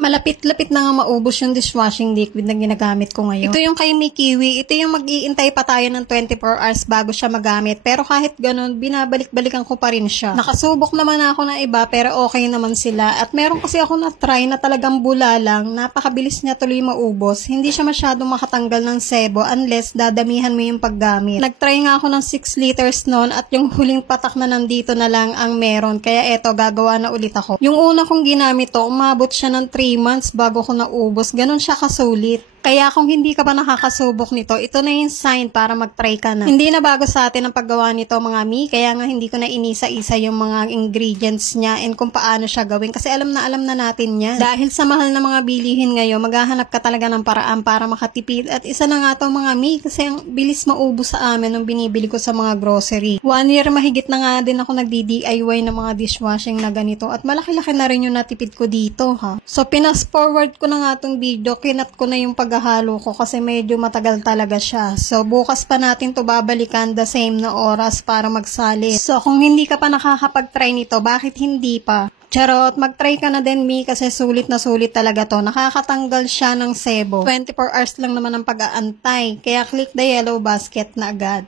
Malapit-lapit na nga maubos yung dishwashing liquid na ginagamit ko ngayon. Ito yung kay Mikiwi. Ito yung mag-iintay pa tayo ng 24 hours bago siya magamit. Pero kahit ganun, binabalik-balikan ko pa rin siya. Nakasubok naman ako ng iba pero okay naman sila. At meron kasi ako na-try na talagang bulalang. Napakabilis niya tuloy maubos. Hindi siya masyadong makatanggal ng sebo unless dadamihan mo yung paggamit. Nag-try nga ako ng 6 liters noon at yung huling patak na nandito na lang ang meron. Kaya eto, gagawa na ulit ako. Yung una kong ginamit to, umabot siya ng 3 months bago ko naubos. Ganon siya kasulit. Kaya kung hindi ka pa nakakasubok nito, ito na yung sign para mag-try ka na. Hindi na bago sa atin ang paggawa nito mga mi, kaya nga hindi ko na inisa-isa yung mga ingredients niya and kung paano siya gawin kasi alam na natin yan. Dahil sa mahal na mga bilihin ngayon, maghahanap ka talaga ng paraan para makatipid at isa na nga to mga mi kasi ang bilis maubos sa amin nung binibili ko sa mga grocery. 1 year mahigit na nga din ako nagdi-DIY ng mga dishwashing na ganito at malaki-laki na rin yung natipid ko dito ha. So pinas forward ko na nga tong video, kinat ko na yung paghahalo ko kasi medyo matagal talaga siya. So, bukas pa natin to babalikan the same na oras para magsalit. So, kung hindi ka pa nakakapag-try nito, bakit hindi pa? Charot, mag-try ka na din, mi, kasi sulit na sulit talaga to. Nakakatanggal siya ng sebo. 24 hours lang naman ang pag-aantay. Kaya click the yellow basket na agad.